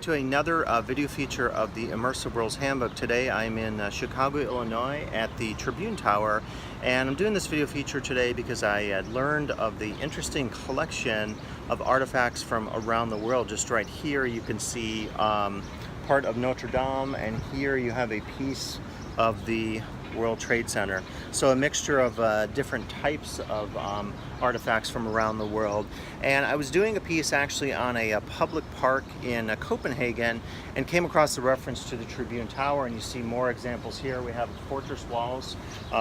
back to another video feature of the Immersive Worlds Handbook. Today I'm in Chicago, Illinois at the Tribune Tower, and I'm doing this video feature today because I had learned of the interesting collection of artifacts from around the world. Just right here you can see part of Notre Dame, and here you have a piece of the World Trade Center. So a mixture of different types of artifacts from around the world. And I was doing a piece actually on a public park in Copenhagen and came across the reference to the Tribune Tower, and you see more examples here. We have fortress walls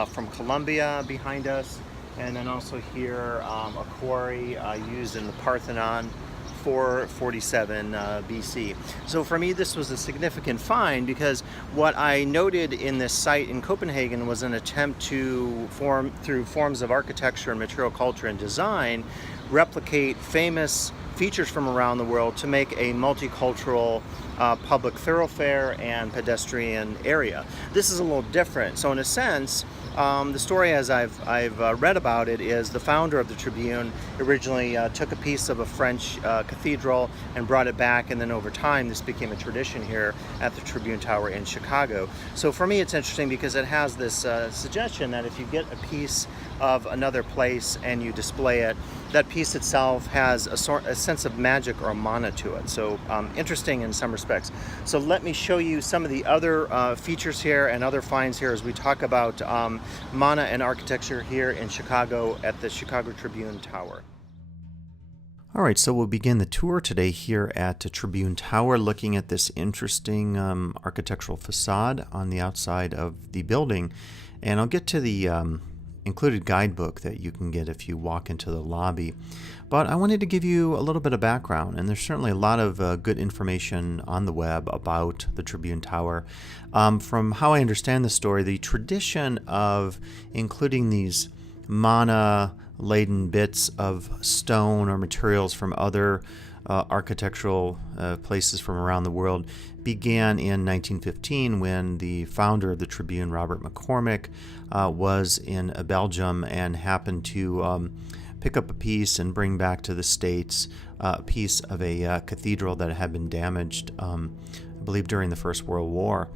from Colombia behind us, and then also here a quarry used in the Parthenon 447 BC. So for me this was a significant find, because what I noted in this site in Copenhagen was an attempt to through forms of architecture and material culture and design, replicate famous features from around the world to make a multicultural public thoroughfare and pedestrian area. This is a little different. So in a sense, the story as I've read about it is the founder of the Tribune originally took a piece of a French cathedral and brought it back, and then over time this became a tradition here at the Tribune Tower in Chicago. So for me it's interesting because it has this suggestion that if you get a piece of another place and you display it, that piece itself has a sense of magic or a mana to it. So interesting in some respects. So let me show you some of the other features here and other finds here as we talk about mana and architecture here in Chicago at the Chicago Tribune Tower. All right, so we'll begin the tour today here at the Tribune Tower, looking at this interesting architectural facade on the outside of the building. And I'll get to the included guidebook that you can get if you walk into the lobby. But I wanted to give you a little bit of background, and there's certainly a lot of good information on the web about the Tribune Tower. From how I understand the story, the tradition of including these mana-laden bits of stone or materials from other architectural places from around the world began in 1915 when the founder of the Tribune, Robert McCormick, was in Belgium and happened to pick up a piece and bring back to the States a piece of a cathedral that had been damaged, I believe, during the First World War.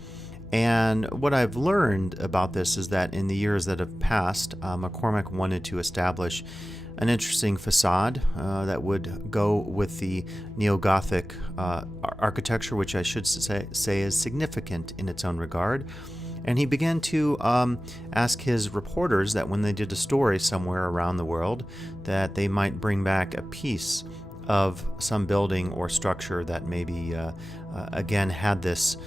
And what I've learned about this is that in the years that have passed, McCormick wanted to establish an interesting facade that would go with the neo-Gothic architecture, which I should say is significant in its own regard. And he began to ask his reporters that when they did a story somewhere around the world, that they might bring back a piece of some building or structure that maybe again had this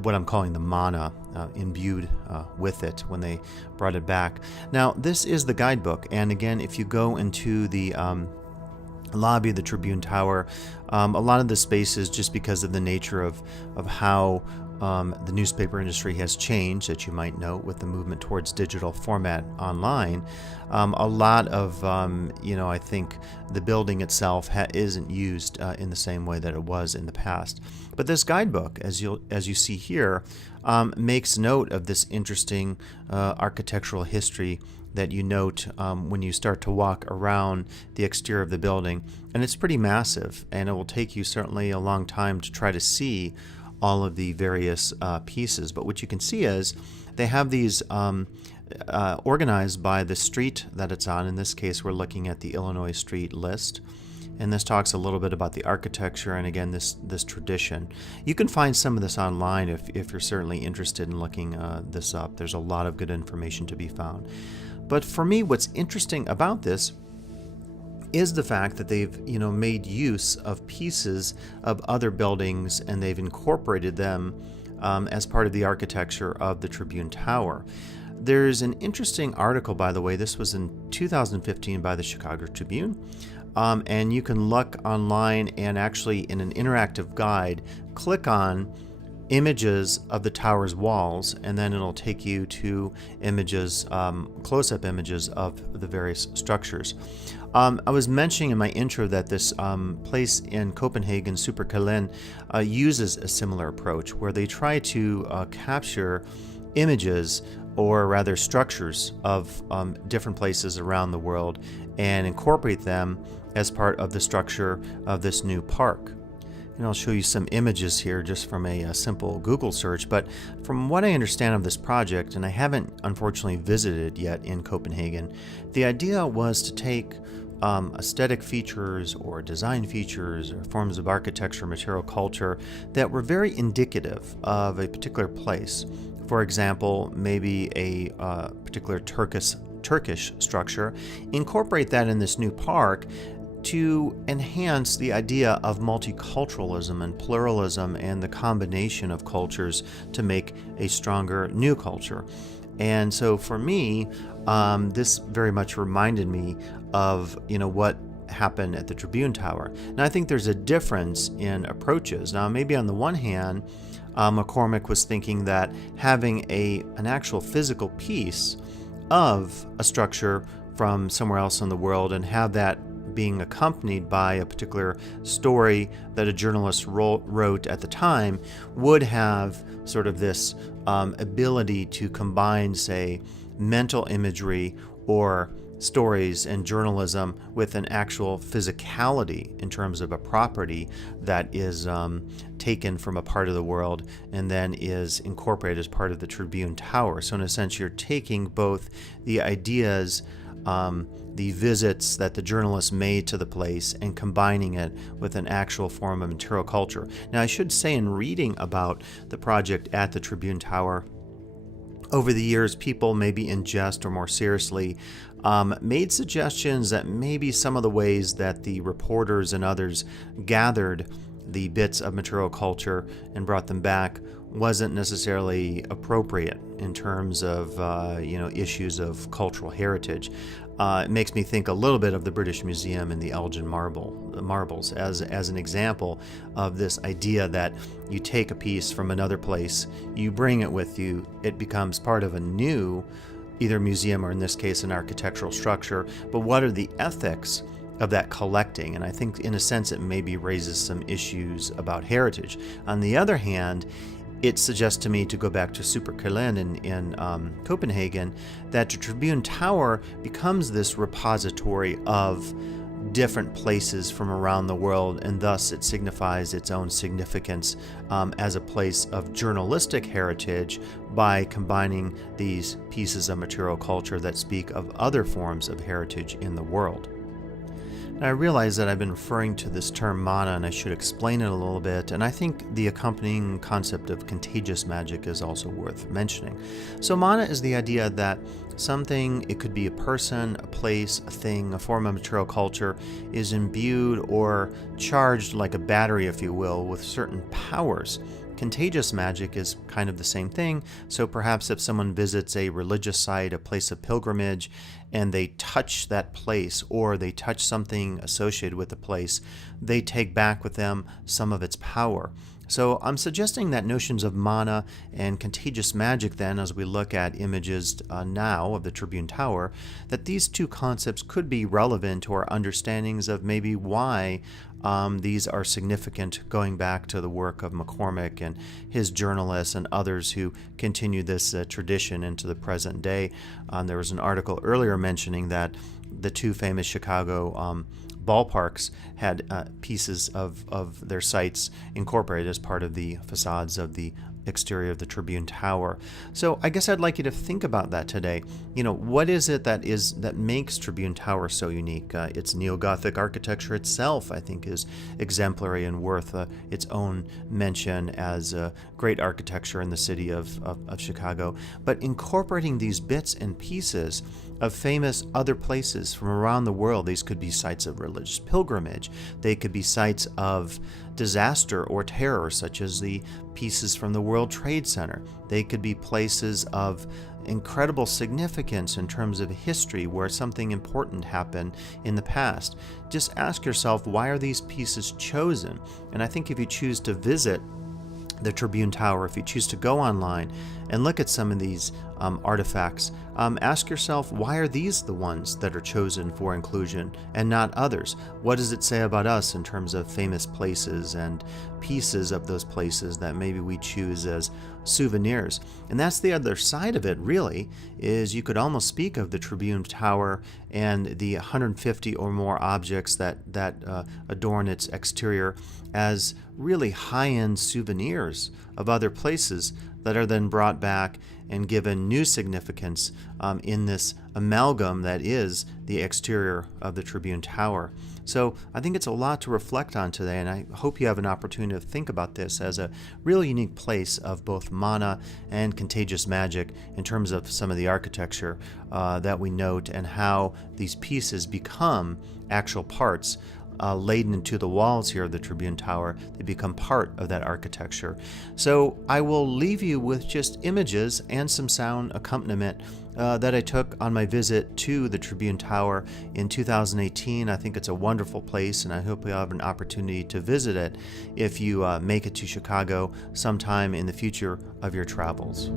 what I'm calling the mana imbued with it when they brought it back. Now this is the guidebook, and again if you go into the lobby of the Tribune Tower, a lot of the spaces, just because of the nature of how the newspaper industry has changed, that you might note with the movement towards digital format online, a lot of I think the building itself isn't used in the same way that it was in the past. But this guidebook, as you see here, makes note of this interesting architectural history that you note when you start to walk around the exterior of the building. And it's pretty massive, and it will take you certainly a long time to try to see all of the various pieces. But what you can see is they have these organized by the street that it's on. In this case, we're looking at the Illinois street list. And this talks a little bit about the architecture and, again, this tradition. You can find some of this online if you're certainly interested in looking this up. There's a lot of good information to be found. But for me, what's interesting about this is the fact that they've made use of pieces of other buildings, and they've incorporated them as part of the architecture of the Tribune Tower. There's an interesting article, by the way. This was in 2015 by the Chicago Tribune. And you can look online and actually in an interactive guide click on images of the tower's walls, and then it'll take you to images, close-up images of the various structures. I was mentioning in my intro that this place in Copenhagen, Superkallen, uses a similar approach where they try to capture images, or rather structures, of different places around the world and incorporate them as part of the structure of this new park. And I'll show you some images here just from a simple Google search. But from what I understand of this project, and I haven't unfortunately visited yet in Copenhagen, the idea was to take aesthetic features or design features or forms of architecture, material culture that were very indicative of a particular place. For example, maybe a particular Turkish structure, incorporate that in this new park to enhance the idea of multiculturalism and pluralism and the combination of cultures to make a stronger new culture. And so for me, this very much reminded me of what happened at the Tribune Tower. Now I think there's a difference in approaches. Now maybe on the one hand, McCormick was thinking that having an actual physical piece of a structure from somewhere else in the world and have that being accompanied by a particular story that a journalist wrote at the time would have sort of this ability to combine, say, mental imagery or stories and journalism with an actual physicality in terms of a property that is taken from a part of the world and then is incorporated as part of the Tribune Tower. So in a sense, you're taking both the ideas, the visits that the journalists made to the place and combining it with an actual form of material culture. Now, I should say, in reading about the project at the Tribune Tower, over the years, people, maybe in jest or more seriously, made suggestions that maybe some of the ways that the reporters and others gathered the bits of material culture and brought them back wasn't necessarily appropriate in terms of issues of cultural heritage. It makes me think a little bit of the British Museum and the Elgin marbles as an example of this idea that you take a piece from another place, you bring it with you, it becomes part of a new either museum or in this case an architectural structure. But what are the ethics of that collecting? And I think in a sense it maybe raises some issues about heritage. On the other hand, it suggests to me to go back to Superkalen in Copenhagen, that the Tribune Tower becomes this repository of different places from around the world, and thus it signifies its own significance as a place of journalistic heritage by combining these pieces of material culture that speak of other forms of heritage in the world. Now, I realize that I've been referring to this term mana, and I should explain it a little bit, and I think the accompanying concept of contagious magic is also worth mentioning. So mana is the idea that something, it could be a person, a place, a thing, a form of material culture, is imbued or charged like a battery, if you will, with certain powers. Contagious magic is kind of the same thing. So perhaps if someone visits a religious site, a place of pilgrimage, and they touch that place or they touch something associated with the place, they take back with them some of its power. So I'm suggesting that notions of mana and contagious magic then, as we look at images now of the Tribune Tower, that these two concepts could be relevant to our understandings of maybe why these are significant, going back to the work of McCormick and his journalists and others who continue this tradition into the present day. There was an article earlier mentioning that the two famous Chicago ballparks had pieces of their sites incorporated as part of the facades of the exterior of the Tribune Tower. So I guess I'd like you to think about that today. What is it that makes Tribune Tower so unique? Its neo-Gothic architecture itself, I think, is exemplary and worth its own mention as great architecture in the city of Chicago. But incorporating these bits and pieces of famous other places from around the world, these could be sites of religious pilgrimage, they could be sites of disaster or terror, such as the pieces from the World Trade Center. They could be places of incredible significance in terms of history where something important happened in the past. Just ask yourself, why are these pieces chosen? And I think if you choose to visit the Tribune Tower, if you choose to go online and look at some of these artifacts, ask yourself, why are these the ones that are chosen for inclusion and not others? What does it say about us in terms of famous places and pieces of those places that maybe we choose as souvenirs? And that's the other side of it, really, is you could almost speak of the Tribune Tower and the 150 or more objects that adorn its exterior as really high-end souvenirs of other places that are then brought back and given new significance in this amalgam that is the exterior of the Tribune Tower. So I think it's a lot to reflect on today, and I hope you have an opportunity to think about this as a really unique place of both mana and contagious magic in terms of some of the architecture that we note and how these pieces become actual parts laden into the walls here of the Tribune Tower. They become part of that architecture. So I will leave you with just images and some sound accompaniment that I took on my visit to the Tribune Tower in 2018. I think it's a wonderful place, and I hope you have an opportunity to visit it if you make it to Chicago sometime in the future of your travels.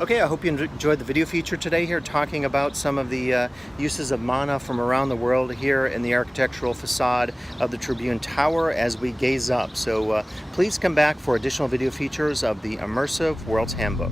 Okay, I hope you enjoyed the video feature today here, talking about some of the uses of mana from around the world here in the architectural facade of the Tribune Tower as we gaze up. So please come back for additional video features of the Immersive World's Handbook.